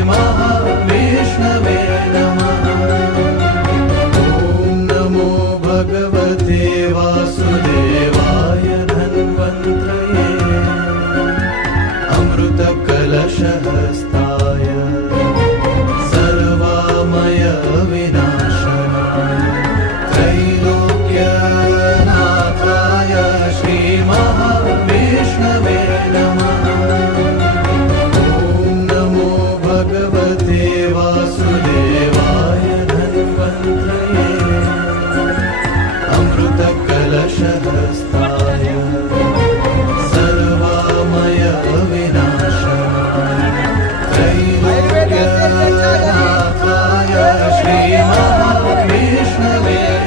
श्रीमहाविष्णवे नमः। ॐ नमो भगवते वासुदेवाय धन्वन्त्रये अमृतकलशहस्ताय सर्वामय विनाशनाय त्रैलोक्यनाथाय श्रीमहाविष्णवे नमः। ॐ नमो भगवते वासुदेवाय धन्वन्त्रये अमृतकलशहस्ताय सर्वामय विनाशनाय त्रैलोक्यनाथाय श्रीमहाविष्णवे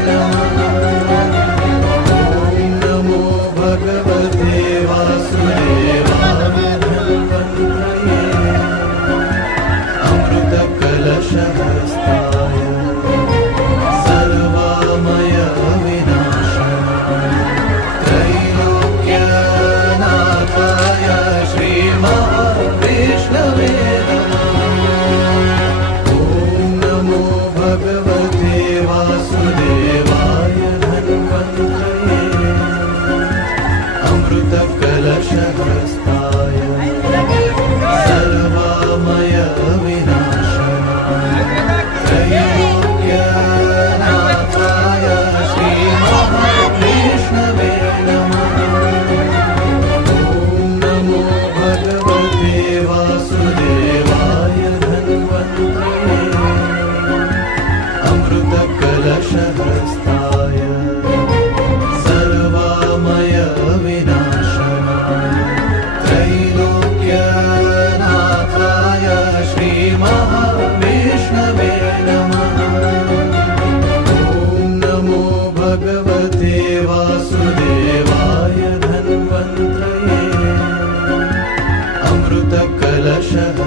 नमः। ॐ नमो भगवते वासुदेवाय धन्वन्त्रये अमृतकलशहस्ताय सर्वामय विनाशनाय त्रैलोक्यनाथाय श्रीमहाविष्णवे नमः। ॐ नमो भगवते वासुदेवाय धन्वन्त्रये अमृतकलशहस्ताय सर्वामय विनाशनाय त्रैलोक्यनाथाय श्रीमहाविष्णवे नमः। ॐ नमो भगवते वासुदेवाय धन्वन्त्रये अमृतकलशहस्ताय सर्वामय विनाशनाय त्रैलोक्यनाथाय श्रीमहाविष्णवे नमः। ॐ नमो भगवते वासुदेवाय धन्वन्त्रये अमृतकलशहस्ताय